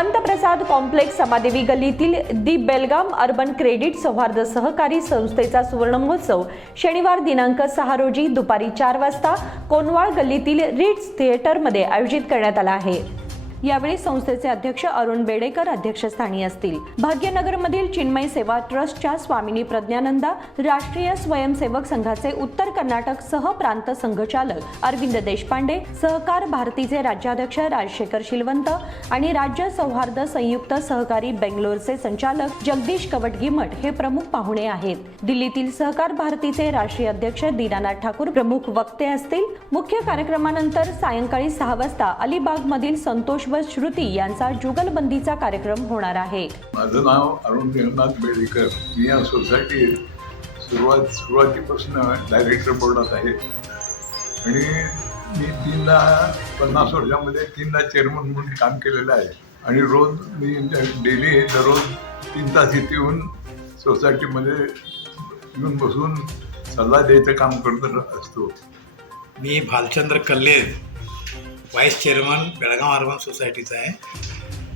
पंतप्रसाद complex Samadevi गल्लीतील the Belgaum urban credit Souharda Sahakari संस्थेचा सुवर्ण महोत्सव शनिवार दिनांक सहा रोजी दुपारी चार वाजता कोनवाळ गल्लीतील रिट्स थिएटरमध्ये आयोजित करण्यात आला आहे. यावेळी संस्थेचे अध्यक्ष अरुण बेडेकर अध्यक्षस्थानी असतील. भाग्यनगरमधील चिन्मय सेवा ट्रस्टच्या स्वामिनी प्रज्ञानंदा राष्ट्रीय स्वयंसेवक संघाचे उत्तर कर्नाटक सह प्रांत संघचालक अरविंद देशपांडे सहकार भारतीचे राज्याध्यक्ष राजशेखर शिलवंत आणि राज्य सौहार्द संयुक्त सहकारी बेंगलोरचे संचालक जगदीश कवटगिमठ हे प्रमुख पाहुणे आहेत. दिल्लीतील सहकार भारतीचे राष्ट्रीय अध्यक्ष दीनानाथ ठाकूर प्रमुख वक्ते असतील. मुख्य कार्यक्रमानंतर सायंकाळी सहा वाजता अलिबागमधील संतोष व श्रुती यांचा जुगलबंदीचा कार्यक्रम होणार आहे. माझं नाव अरुण जगन्नाथ बेडेकर. मी या सोसायटीत सुरुवात सुरुवातीपासून डायरेक्टर बोर्डात आहे. आणि मी तीनदा पन्नास वर्षामध्ये तीनदा चेअरमन म्हणून काम केलेलं आहे. आणि रोज मी डेली दररोज तीन तास इथे येऊन सोसायटीमध्ये येऊन बसून सल्ला द्यायचं काम करत असतो. मी Bhalchandra Kalle. Vice chairman Belgaum urban सोसायटीचा आहे.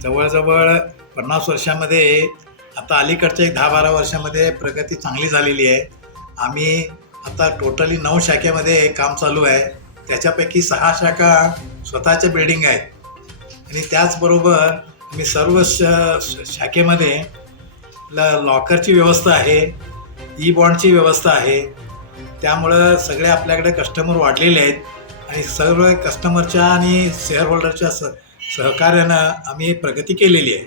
जवळजवळ पन्नास वर्षामध्ये आता अलीकडच्या एक दहा बारा वर्षामध्ये प्रगती चांगली झालेली आहे. आम्ही आता टोटली नऊ शाखेमध्ये काम चालू आहे. त्याच्यापैकी सहा शाखा स्वतःच्या बिल्डिंग आहेत. आणि त्याचबरोबर आम्ही सर्व श श- शाखेमध्ये ल लॉकरची व्यवस्था आहे ई बॉन्डची व्यवस्था आहे. त्यामुळं सगळे आपल्याकडे कस्टमर वाढलेले आहेत. आणि सर्व कस्टमरच्या आणि शेअर होल्डरच्या स सहकार्यानं आम्ही प्रगती केलेली आहे.